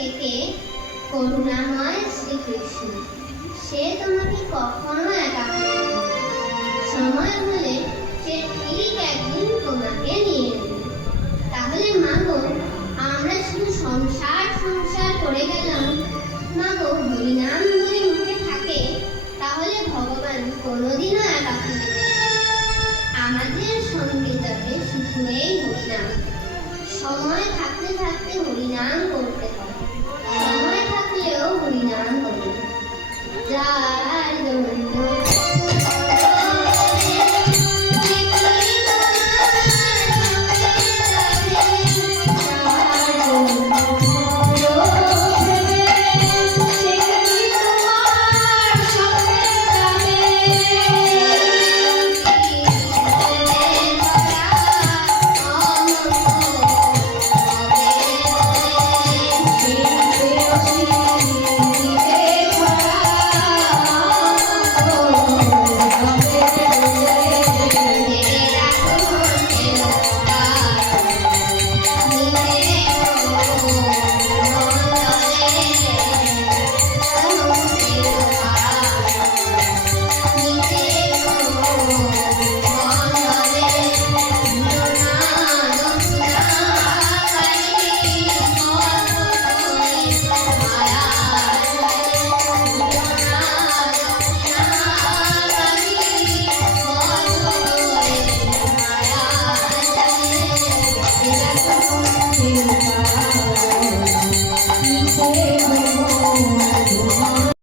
থেকে করুণাময় শ্রীকৃষ্ণ, সে তোমাকে কখনো একা ফেলবে না। সময় হলে সে ঠিক একদিন তোমাকে নিয়ে নেবে। তাহলে মাগো, আমরা শুধু সংসার সংসার করে গেলাম, মাগো হরিনাম যদি মুখে থাকে তাহলে ভগবান কোনোদিনও একা ফেলে দেবে না। আমাদের সঙ্গে যাবে শুধু এই হরিনাম। সময় থাকতে থাকতে হরিনাম করতে